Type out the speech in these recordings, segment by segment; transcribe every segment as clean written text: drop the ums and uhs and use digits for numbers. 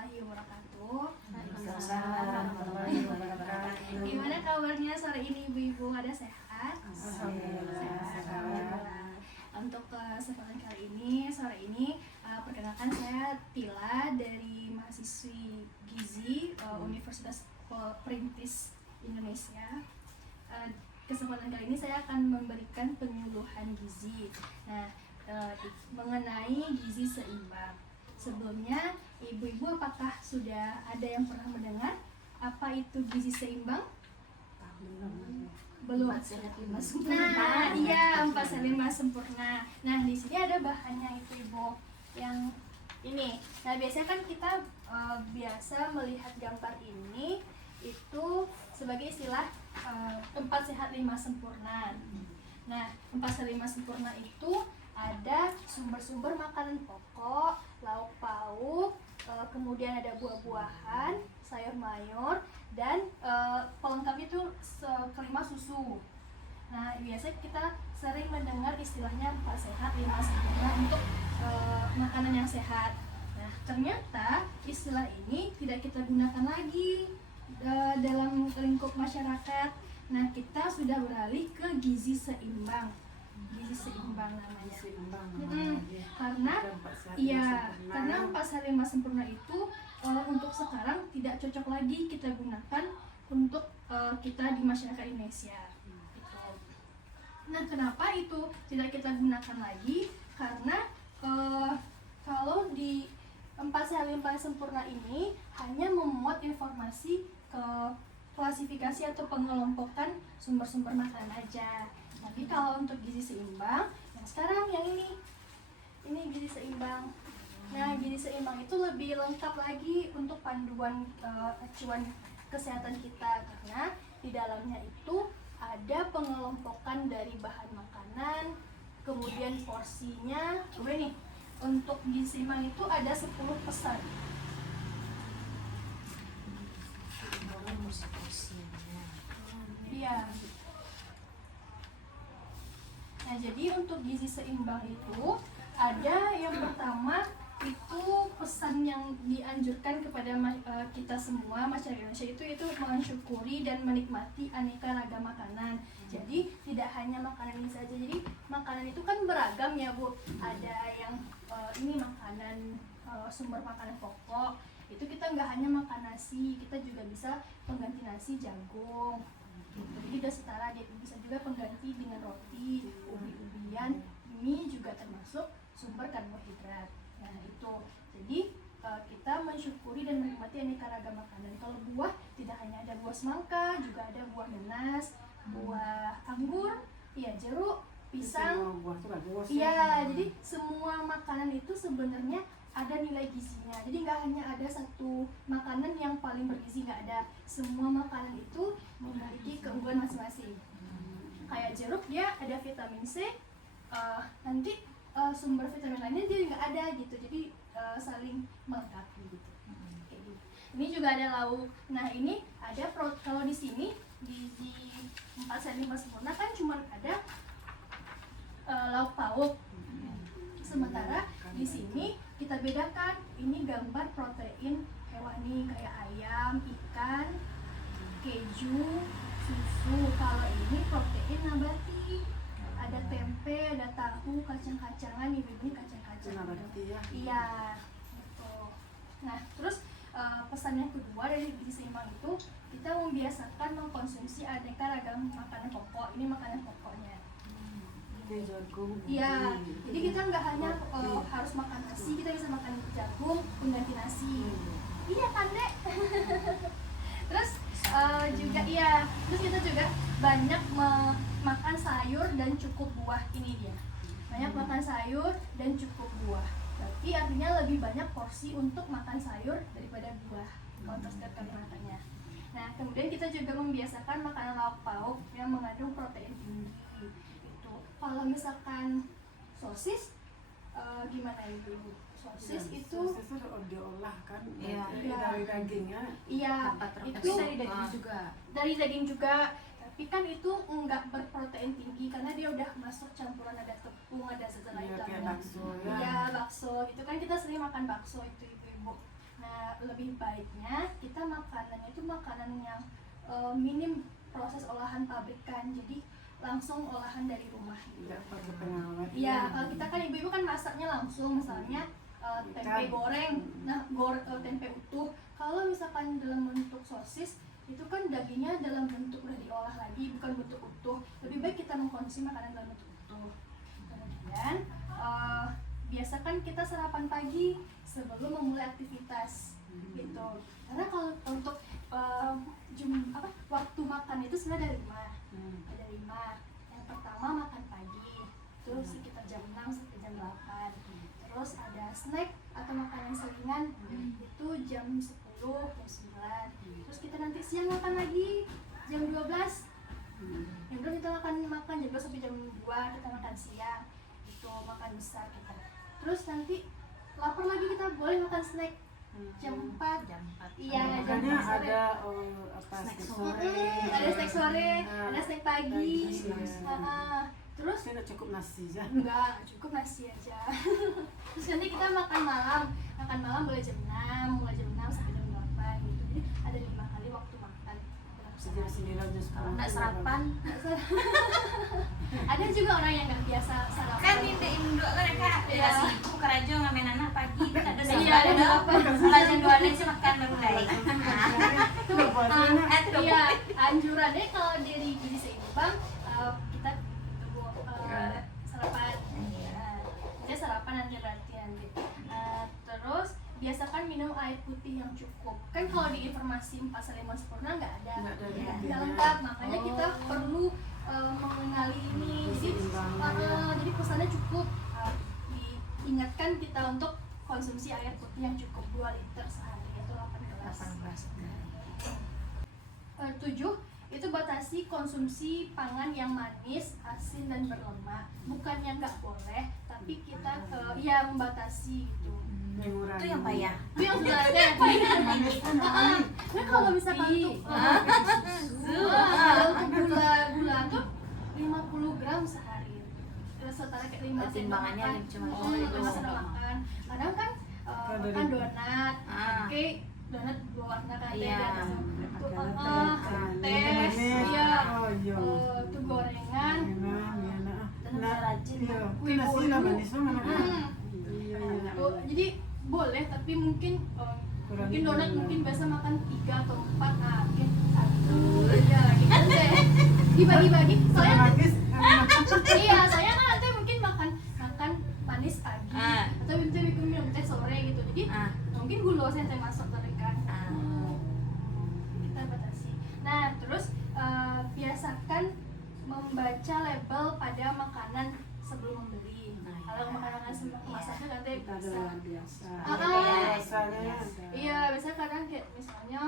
warahmatullahi wabarakatuh. Waalaikumsalam warahmatullahi wabarakatuh. Gimana kabarnya sore ini ibu-ibu? Ada sehat? Alhamdulillah. Untuk kesempatan kali ini, sore ini, perkenalkan saya Tila dari mahasiswi Gizi Universitas Perintis Indonesia. Kesempatan kali ini saya akan memberikan penyuluhan gizi. Nah, mengenai gizi seimbang. Sebelumnya, ibu-ibu apakah sudah ada yang pernah mendengar apa itu gizi seimbang? Belum. 4 sehat 5 sempurna. Nah, iya, 4 sehat 5 sempurna. Nah, di sini ada bahannya itu ibu, yang ini. Nah, biasanya kan kita biasa melihat gambar ini itu sebagai istilah 4 sehat 5 sempurna. Nah, 4 sehat 5 sempurna itu ada sumber-sumber makanan pokok, lauk pauk, kemudian ada buah-buahan, sayur mayur, dan pelengkapnya itu kelima susu. Nah, biasanya kita sering mendengar istilahnya 4 sehat 5 sempurna untuk makanan yang sehat. Nah, ternyata istilah ini tidak kita gunakan lagi dalam lingkup masyarakat. Nah, kita sudah beralih ke gizi seimbang. Gizi seimbang namanya. Karena 4 sehat 5 sempurna itu untuk sekarang tidak cocok lagi kita gunakan untuk kita di masyarakat Indonesia. Gitu. Nah, kenapa itu tidak kita gunakan lagi? Karena kalau di 4 sehat 5 sempurna ini hanya memuat informasi ke klasifikasi atau pengelompokan sumber-sumber makanan aja. Tapi kalau untuk gizi seimbang, yang sekarang yang ini gizi seimbang. Nah, gizi seimbang itu lebih lengkap lagi untuk panduan acuan kesehatan kita, karena di dalamnya itu ada pengelompokan dari bahan makanan, kemudian porsinya. Coba nih, untuk gizi seimbang itu ada 10 pesan. Iya. Nah, jadi untuk gizi seimbang itu ada yang pertama itu pesan yang dianjurkan kepada kita semua masyarakat Indonesia itu mensyukuri dan menikmati aneka ragam makanan. Jadi tidak hanya makanan ini saja. Jadi makanan itu kan beragam ya Bu. Ada yang ini makanan sumber makanan pokok. Itu kita nggak hanya makan nasi, kita juga bisa pengganti nasi jagung. Jadi udah setara, dia bisa juga pengganti dengan roti, ubi-ubian. Ini juga termasuk sumber karbohidrat. Nah, itu. Jadi kita mensyukuri dan menikmati aneka ragam makanan. Kalau buah, tidak hanya ada buah semangka, juga ada buah nanas, buah anggur, ya jeruk, pisang. Iya, jadi semua makanan itu sebenarnya ada nilai gizinya. Jadi nggak hanya ada satu makanan yang paling bergizi, nggak ada. Semua makanan itu memiliki keunggulan masing-masing. Kayak jeruk, dia ada vitamin C, nanti sumber vitamin lainnya dia nggak ada gitu. Jadi saling melengkapi gitu. Kayak gitu. Ini juga ada lauk. Nah, ini ada kalau di sini gizi 4 sehat 5 sempurna kan cuma ada lauk pauk. Sementara di sini kita bedakan, ini gambar protein hewani kayak ayam, ikan, keju, susu. Kalau ini protein nabati, ada tempe, ada tahu, kacang-kacangan, ini kacang-kacangan. Iya, gitu. Nah, terus pesan yang kedua dari gizi seimbang itu kita membiasakan mengkonsumsi aneka ragam makanan pokok. Ini makanan pokoknya. Iya, jadi kita nggak hanya harus makan nasi, kita bisa makan jagung pengganti nasi. Iya kan Dek? Terus juga terus kita juga banyak makan sayur dan cukup buah. Ini dia, banyak makan sayur dan cukup buah. Berarti artinya lebih banyak porsi untuk makan sayur daripada buah kalau tersedia kalimatnya. Nah, kemudian kita juga membiasakan makanan lauk pauk yang mengandung protein tinggi. Kalau misalkan sosis, gimana Ibu? Sosis itu diolah kan, dari dagingnya. Iya, itu dari daging juga. Dari daging juga, tapi kan itu enggak berprotein tinggi karena dia udah masuk campuran, ada tepung, ada setelah itu. Kayak bakso ya. Iya, bakso. Itu kan kita sering makan bakso itu Ibu-ibu. Nah, lebih baiknya kita makanannya itu makanan yang minim proses olahan pabrikan, jadi langsung olahan dari rumah gitu. Nggak pakai pengawet. Iya, kita kan ibu-ibu kan masaknya langsung, misalnya tempe goreng, tempe utuh. Kalau misalkan dalam bentuk sosis, itu kan dagingnya dalam bentuk udah diolah lagi, bukan bentuk utuh. Lebih baik kita mengkonsumsi makanan dalam bentuk utuh. Kemudian biasakan kita sarapan pagi sebelum memulai aktivitas gitu. Karena kalau untuk waktu makan itu sebenarnya ada lima. Yang pertama makan pagi, itu sekitar jam 6 sampai jam 8. Terus ada snack atau makanan selingan, itu jam 10, jam 9. Terus kita nanti siang makan lagi jam 12. Jam 12 kita makan jam 12 sampai jam 2 kita makan siang. Itu makan besar kita. Terus nanti lapar lagi kita boleh makan snack jam 4. Iya, jam 4 Makanya sore. ada snack sore. Ada snack sore, ada snack pagi. Terus Tidak cukup nasi aja. enggak, cukup nasi aja. Terus nanti kita makan malam. Makan malam boleh jam 6, mulai jam 6 sampai jam 8 gitu. Jadi ada 5 kali waktu makan. Sejam 9 jam 10. Nggak sarapan. Ada juga orang yang nggak biasa sarapan. Kan di Indo kan mereka Iya. sibuk kerja ngamen anak pagi kan ada Iya, ada sarapan. sarapan. Kalau jam 2 aja makan baru baik. Itu puasanya. Iya, anjurannya kalau dari gizi seimbang kita sarapan. Kita sarapan nanti latihan gitu. Terus biasakan minum air putih yang cukup. Kan kalau di informasi 4 Saliman Sempurna nggak ada. Nggak ada Nggak gizinya. lengkap, makanya kita perlu mengenali ini. Jadi pesannya cukup diingatkan kita untuk konsumsi air putih yang cukup 2 liter sehari, itu 8 gelas. 7. Itu batasi konsumsi pangan yang manis, asin, dan berlemak. Bukan yang nggak boleh, tapi kita membatasi gitu. Itu yang payah. Itu yang sebenarnya nah kalau misalkan untuk gula tuh 50 gram sehari. Setara kayak 5 sendok Timbangannya makan. cuma 5 sendok makan. Kadang kan makan donat, cake, donat berwarna kan Iya. teh, iya, itu gorengan. Jadi boleh, tapi mungkin donat mungkin biasa makan 3 atau 4, mungkin 1 aja gitu deh. Dibagi-bagi. Saya kan nanti mungkin makan manis pagi atau mungkin minum teh sore gitu. Jadi mungkin gula saya masuk dari kan. Kita batasi. Nah, terus biasakan membaca label pada makanan sebelum membeli. Kalau makanan sebelum kemasannya nanti biasa. Iya, biasanya kadang kayak misalnya,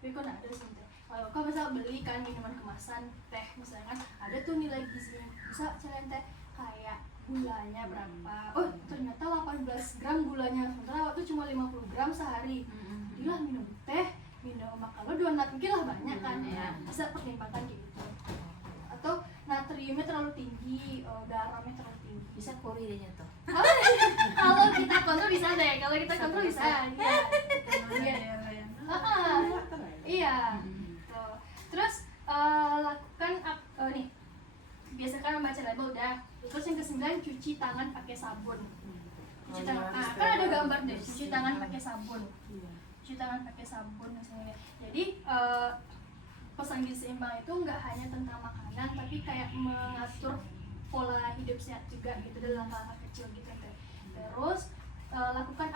tapi kok nggak ada sih teh. Kalau kau bisa beli kan minuman kemasan teh, misalnya kan ada tuh nilai gizi, bisa cariin teh kayak gulanya berapa. Oh, ternyata 18 gram gulanya, sementara waktu cuma 50 gram sehari. Gila, minum teh, minum kalau donat mungkin lah banyak kan. Bisa pertimbangkan kayak gitu. Atau natriumnya terlalu tinggi, garamnya terlalu tinggi. Bisa kuri deh tuh. Kalau kita kontrol bisa deh, kalau kita kontrol bisa. Iya. Tuh. Terus lakukan nih. Biasakan membaca label udah. Terus yang ke-9, cuci tangan pakai sabun. Cuci tangan. Kan ada gambar deh, cuci tangan pakai sabun. Cuci tangan pakai sabun misalnya. Jadi pesan gizi seimbang itu nggak hanya tentang makanan, tapi kayak mengatur pola hidup sehat juga gitu dalam langkah-langkah kecil gitu. Terus lakukan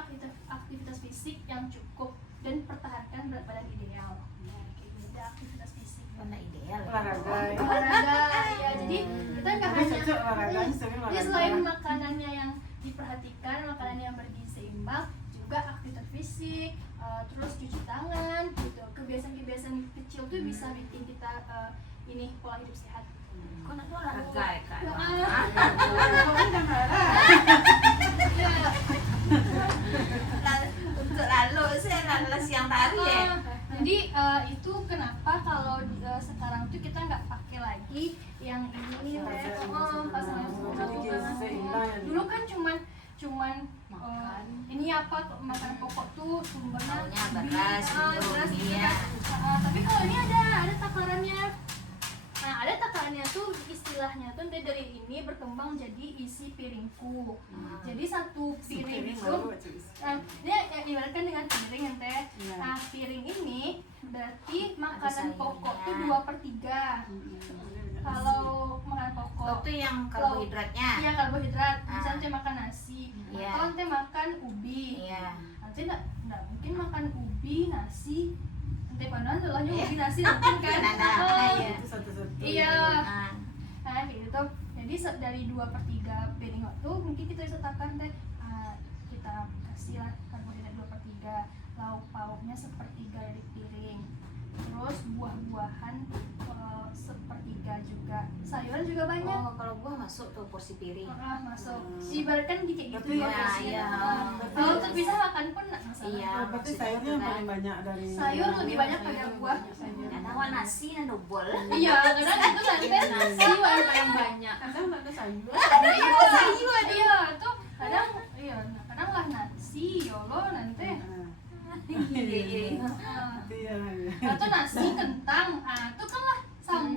aktivitas fisik yang cukup dan pertahankan berat badan ideal. Nah, kayak gitu, ada aktivitas fisik. Mana ideal? Olahraga, ya. Jadi kita nggak hanya Olahraga, selain makanannya yang diperhatikan, makanan yang bergizi seimbang, juga aktivitas fisik, terus cuci tangan, gitu. Kebiasaan-kebiasaan kecil tuh bisa bikin kita ini pola hidup sehat. Kok nak olahraga ya kan? Untuk lalu saya lalu siang tadi ya. Jadi itu kenapa kalau sekarang tuh kita nggak pakai lagi yang ini pasangan dulu kan cuman ini apa makanan pokok tuh sumbernya Maunya beras, gitu. beras gitu Iya. kan. Tapi kalau ini ada takarannya. Nah, ada takarannya tuh istilahnya tuh dari ini berkembang jadi isi piringku. Jadi satu piring itu ini ibaratkan dengan piring ya teh. Iya. Nah, piring ini berarti makanan sayurnya. pokok tuh 2/3. Kalau makanan pokok Itu yang karbohidratnya. iya karbohidrat, Ah. misalnya teh makan nasi, Iya. atau teh makan ubi. Iya. Nanti nggak mungkin makan ubi nasi. Nanti padahal celahnya ubi nasi mungkin kan. Nah, Oh, iya. Itu satu-satu. iya. Nah, Nah gitu. Jadi dari 2/3 piring waktu mungkin kita bisa takkan teh kita kasih lah karbohidrat 2/3, lauk pauknya 1/3 dari piring. Terus buah-buahan 1/3 juga. Sayuran juga banyak. oh kalau buah masuk tuh porsi piring. Masuk. Ibaratkan kayak gitu Tapi ya. ya, iya. Kalau untuk bisa makan pun nggak masalah. Iya. Oh, berarti sayurnya yang paling banyak dari Sayur lebih banyak pada buah. Karena warna nasi dan double. Iya, kadang itu nanti nasi warna yang banyak. Kadang ada sayur. Iya, itu kadang kadang lah nasi, yolo nanti. Iya. Iya. Atau nasi kentang, itu kan lah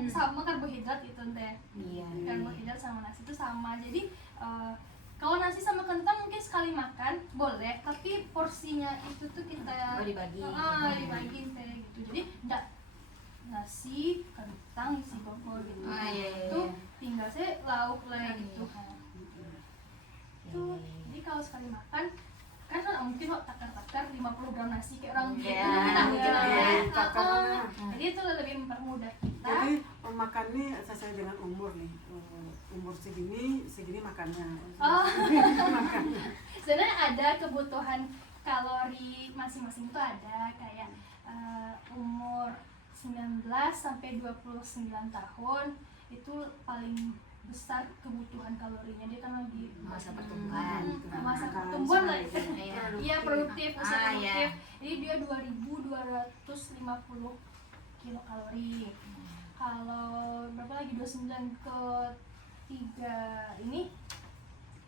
sama karbohidrat itu teh. Iya. Karbohidrat sama nasi itu sama. Jadi kalau nasi sama kentang mungkin sekali makan boleh, tapi porsinya itu tuh kita dibagi. dibagi teh gitu. Jadi enggak nasi, kentang, isi bogor gitu. Iya. Itu tinggal sih lauk lah gitu. Iya. Tuh, jadi kalau sekali makan kan nggak mungkin kok takar-takar 50 gram nasi kayak orang gitu, Iya, nggak mungkin iya, ada. iya, takarnya. Jadi itu lebih mempermudah kita. Jadi makan ini sesuai dengan umur nih. Umur segini makannya. Oh. Makannya. Sebenarnya ada kebutuhan kalori masing-masing itu ada kayak umur 19 sampai 29 tahun itu paling besar kebutuhan kalorinya, dia kan lagi Masa pertumbuhan. masa Makan pertumbuhan lah Iya. iya produktif usia Ah, produktif. iya. Jadi dia 2250 kilokalori. Kalau berapa lagi 29 ke 3 ini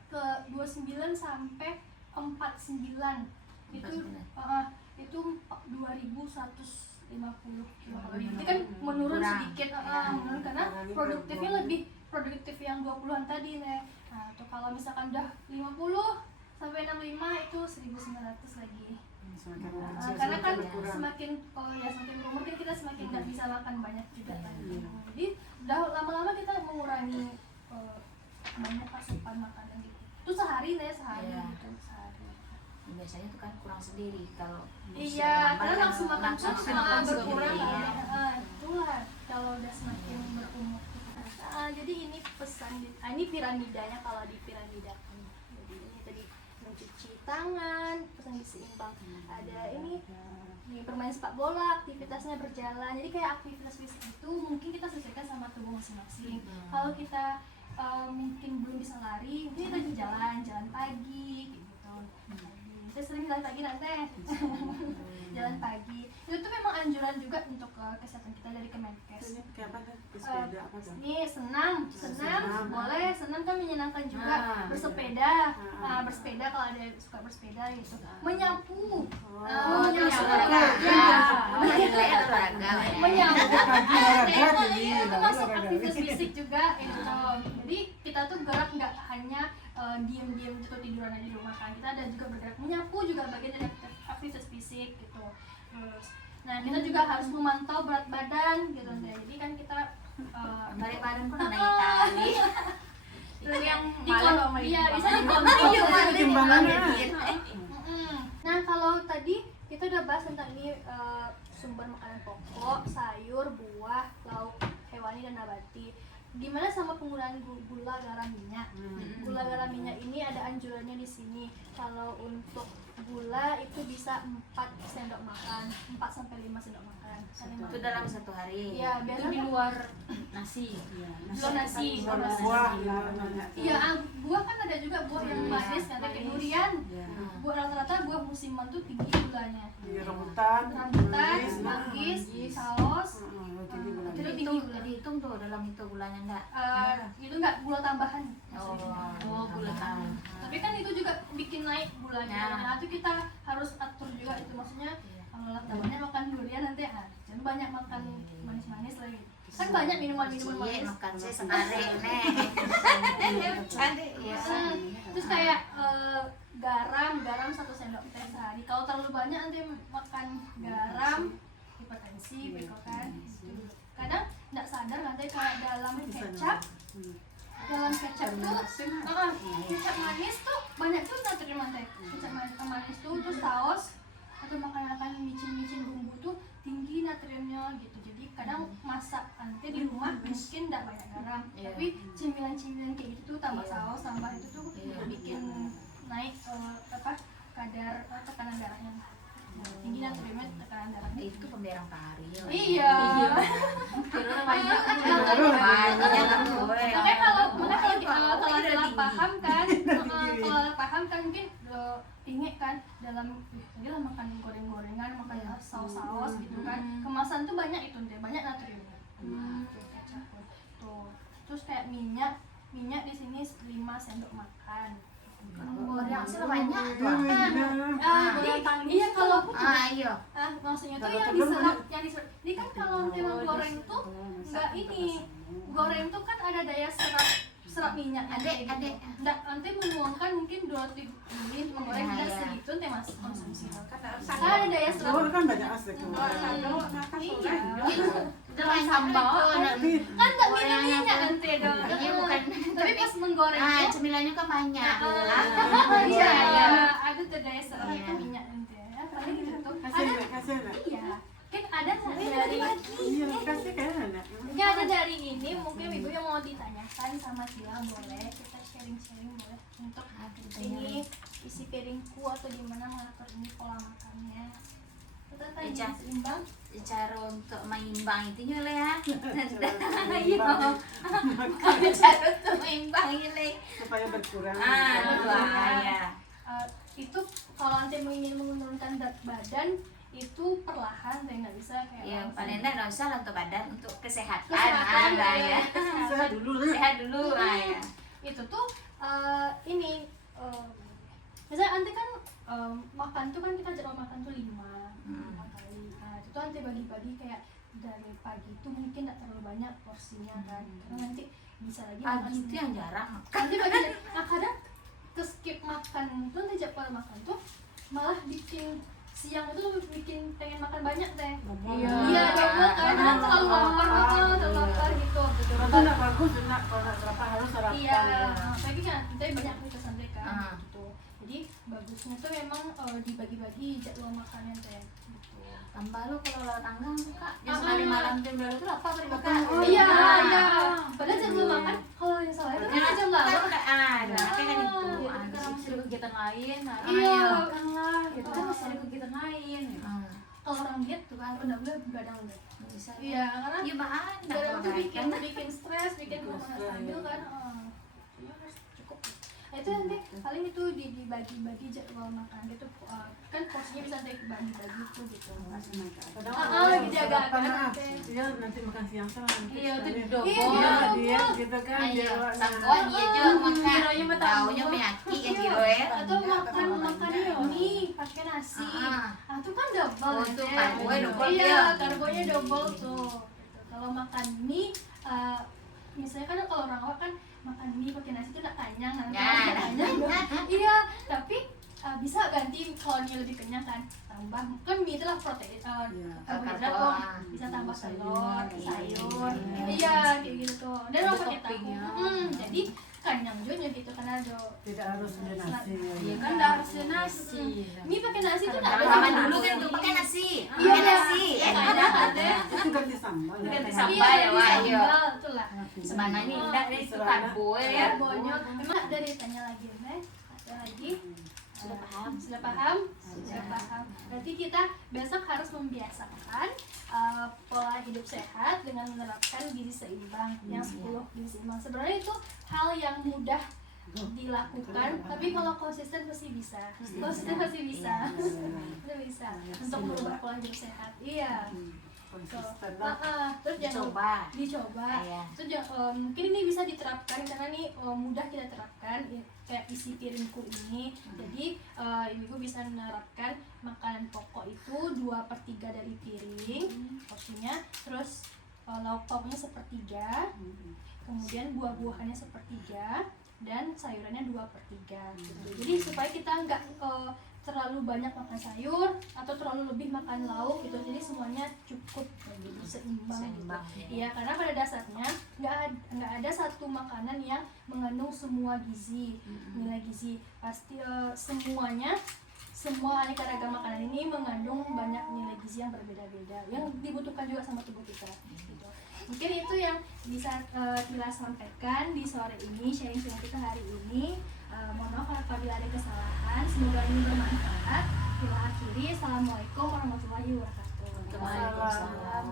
ke 29 sampai 49 itu 49. itu 2150 kilokalori. Itu kan menurun Kurang. sedikit, Ya. menurun karena produktifnya lebih produktif yang 20-an tadi nih. Nah, tuh kalau misalkan udah 50 sampai 65 itu 1900 lagi. Semakin Nah, kecil, karena kan semakin berkurang. semakin semakin berumur kan kita semakin nggak bisa makan banyak juga kan. Iya. Jadi udah lama-lama kita mengurangi banyak asupan makanan gitu. Itu sehari sehari Iya. gitu sehari. Biasanya tuh kan kurang sendiri kalau Iya, karena nafsu makan nafsu tuh makan berkurang. sendiri, ya. Itulah kalau udah semakin berumur. Jadi ini pesan, ini piramidanya kalau di piramidakan. Jadi ini tadi mencuci tangan, pesan gizi seimbang. Ada ini bermain sepak bola, aktivitasnya berjalan. Jadi kayak aktivitas fisik itu mungkin kita sesuaikan sama tubuh masing-masing. Kalau kita mungkin belum bisa lari, mungkin kita jalan pagi gitu. Saya sering jalan pagi nanti. Jalan pagi. Itu tuh memang anjuran juga untuk kesehatan kita dari Kemenkes. Ini kayak apa tuh? Sepeda apa tuh? Ini senam boleh, senam kan menyenangkan juga. Bersepeda, bersepeda kalau ada yang suka bersepeda gitu. Menyapu, menyapu, menyapu. Itu masuk aktivitas fisik juga itu. Jadi kita tuh gerak nggak hanya diem-diem gitu tiduran aja di rumah kan. Kita ada juga bergerak, menyapu juga bagian dari aktivitas fisik gitu. Terus, nah kita juga harus memantau berat badan gitu. Jadi kan kita balik badan pun naik tali. terus yang malam iya bisa dikontrol. Timbangannya. Nah kalau tadi kita udah bahas tentang ini sumber makanan pokok, sayur, buah, lauk hewani dan nabati. Gimana sama penggunaan gula, garam, minyak? Gula, garam, minyak ini ada anjurannya di sini. Kalau untuk gula itu bisa 4 sendok makan, 4 sampai 5 sendok makan. Itu dalam satu hari. Iya, biasa Itu di luar nasi. belum nasi. Buah, banyak. Iya, buah kan ada juga buah yang manis, kayak durian. Iya. Buah rata-rata buah musiman tuh tinggi gulanya. Iya, rambutan manggis, manggis, saus. Jadi gula. Itu Itu tinggi gula. dihitung tuh dalam itu gulanya enggak? Itu nggak gula tambahan. Oh, gula tambahan. Tapi kan itu juga bikin naik gulanya. Nah. Nah, itu kita harus atur juga itu maksudnya kalau banyak makan durian nanti jangan banyak makan manis-manis lagi. Kan banyak minuman-minuman Iya, manis. makan saya senare nih. Iya. Terus kayak garam 1 sendok teh sehari. Kalau terlalu banyak nanti makan garam hipertensi, beko kan. Kadang nggak sadar nanti kalau dalam kecap kecap tuh kecap manis tuh banyak tuh natrium nanti. Kecap manis tuh terus saus atau makan micin bumbu tuh tinggi natriumnya gitu. Jadi kadang masak nanti di rumah mungkin nggak banyak garam, tapi cemilan-cemilan kayak gitu tuh tambah saus tambah itu tuh bikin naik kadar tekanan darahnya tinggi natriumnya, tekanan darahnya Itu pemberang pari. iya. Banyak kan gue. Makanya kalau telah paham kan, mungkin inget kan dalam makan goreng-gorengan, makan saus-saus gitu kan, kemasan tuh banyak itu deh, banyak natriumnya. Tuh. Terus kayak minyak di sini 5 sendok makan. Goreng sih banyak tuh. Iya kalau Iya. maksudnya tuh yang diserap. Ini kan kalau memang goreng tuh nggak ini. Goreng tuh kan ada daya serap minyak. Adek. Nggak, nanti menuangkan mungkin 2-3 menit menggoreng tidak segitu nanti mas konsumsi. Karena ada daya serap. Telur kan banyak asli tuh. Iya. Dalam sambal. Kan nggak minyak nanti dong. Iya bukan. Tapi pas menggoreng tuh Cemilannya kan banyak. iya ada tuh daya serap itu minyak nanti ya. Apalagi gitu tuh. Kasih anak. Iya. Kan ada dari Iya, kasih kayak anak. Mungkin ada dari ini, mungkin ibu yang mau ditanyakan sama dia boleh kita sharing boleh untuk ini isi piringku atau gimana mengatur ini pola makannya. Kita tanya seimbang. Cara untuk mengimbang itu nyole ya. Iya. Cara untuk mengimbang ini. Supaya berkurang. Bahaya. Itu kalau nanti ingin menurunkan berat badan itu perlahan dan nggak bisa kayak Ya langsung. paling enggak usah lah untuk badan, untuk kesehatan. Kesehatan Ya. Sehat dulu lah. Sehat dulu ya. Itu tuh ini misalnya nanti kan makan tuh kan kita jadwal makan tuh 5 kali. Nah, itu nanti bagi-bagi kayak dari pagi itu mungkin tidak terlalu banyak porsinya kan. Karena nanti bisa lagi makan Pagi itu yang jarang. nanti bagi kadang ke skip makan tuh nanti jadwal makan tuh malah bikin siang itu bikin pengen makan banyak deh. Iya, double karena terlalu lapar gitu. Itu nak bagus, nak kalau nak sarapan harus sarapan. Iya, apalagi kan kita banyak aktivitas santai kan gitu. Jadi bagusnya tuh memang dibagi-bagi jadwal makannya teh. Gitu. Tambah lo kalau lewat tanggang Kak. Biasa hari malam jam 2 itu apa beri makan? Iya. Padahal jadwal makan kalau yang salah itu kan jam 8. Kan itu. Sekarang masih ada kegiatan lain. Iya. Kan lah, gitu kan masih ada kegiatan lain. Kalau orang diet tuh kan udah begadang deh. Bisa. Iya, karena Iya bahan. begadang tuh bikin stres, bikin hormon stabil kan. Iya harus cukup. Itu nanti paling itu dibagi-bagi jadwal makan gitu kan porsinya bisa dibagi-bagi tuh gitu. Kadang dijaga sarapan, kan. iya nanti makan siang salah nanti. Iya, itu sekali. double. Iya, Dia gitu kan. Iya, dia sangkuan iya aja makan. Gironya mah Taunya penyakit ya giro ya. Atau makan mie pakai nasi. Nah, itu kan double. Oh, itu Teh. karbonya double, Iya, ya. karbonya double tuh. Gitu. Kalau makan mie misalnya kan kalau orang awak kan makan mie pakai nasi itu nggak kenyang, nanti kenyang. Iya, tapi bisa ganti kalau dia lebih kenyang kan tambah kan mie itu lah protein karbohidrat tuh bisa tambah telur, sayur, iya kayak gitu tuh. Dan mau pakai tahu, jadi kenyang juga gitu karena ada tidak harus beli nasi. iya kan nggak harus nasi. Mie pakai nasi itu nggak Kalau zaman dulu kan tuh pakai nasi. Iya, Pakai nasi. kadang ada. Itu ganti sambal. Ganti ya. sambal. ya, Wak, Iya, iya. sambal, itulah. Sebenarnya ini enggak dari itu karbo ya. Karbonya. Memang dari tanya lagi, Nek. Ada lagi. Sudah paham. Sudah paham? Sudah paham. Berarti kita besok harus membiasakan pola hidup sehat dengan menerapkan gizi seimbang yang 10 gizi seimbang. Sebenarnya itu hal yang mudah dilakukan, tapi kalau konsisten pasti bisa. Konsisten pasti bisa. Itu bisa untuk merubah pola hidup sehat. Iya. Konsisten lah. Terus jangan dicoba. Iya. Terus mungkin ini bisa diterapkan karena nih mudah kita terapkan kayak isi piringku ini. Jadi ibu bisa menerapkan makanan pokok itu 2/3 dari piring porsinya, terus lauk pauknya 1/3, kemudian buah-buahannya 1/3, dan sayurannya 2/3 gitu. Jadi supaya kita nggak terlalu banyak makan sayur atau terlalu lebih makan lauk gitu, jadi semuanya cukup gitu, seimbang gitu. Iya, karena pada dasarnya nggak ada satu makanan yang mengandung semua gizi, nilai gizi. Pasti semua aneka ragam makanan ini mengandung banyak nilai gizi yang berbeda-beda yang dibutuhkan juga sama tubuh kita gitu. Mungkin itu yang bisa kita sampaikan di sore ini, sharing kita hari ini. Mohon maaf apabila ada kesalahan, semoga ini bermanfaat. Kita akhiri. Assalamualaikum warahmatullahi wabarakatuh. Waalaikumsalam.